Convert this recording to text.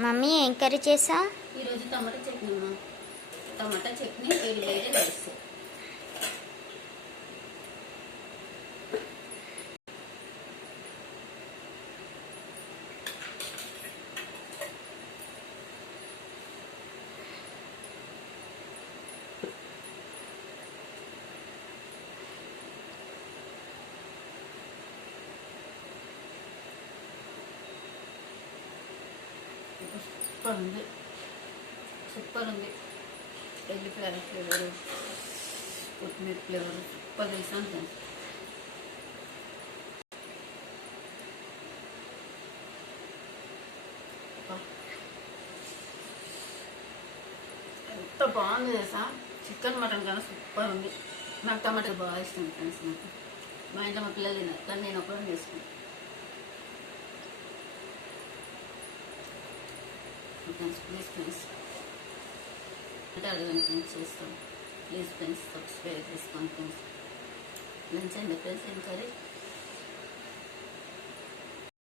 మమ్మీ ఏం కర్రీ చేసా? ఈరోజు టమాటా చట్నీ అమ్మా. టమాటా చట్నీ వేడి వేడి రైస్. సూపర్ ఉంది ఎల్లిపాయల ఫ్లేవరు, కొత్తిమీర ఫ్లేవరు సూపర్ వేసాను ఫ్రెండ్స్. ఎంత బాగుంది తెలుసా, చికెన్ మటన్ కన్నా సూపర్ ఉంది. నాకు టమాటా బాగా ఇష్టం ఫ్రెండ్స్. నాకు మా ఇంట్లో మా పిల్లలు తిన్నారు కానీ నేను ఒకటి చేసుకున్నాను. ప్లీజ్ ఫ్రెండ్స్ అంటే అడగండి ఫ్రెండ్స్, చేస్తాం. ప్లీజ్ ఫ్రెండ్స్ సబ్స్క్రైబ్ చేసుకోండి ఫ్రెండ్స్. లంచ్ అండి ఫ్రెండ్స్, ఏం కర్రీ?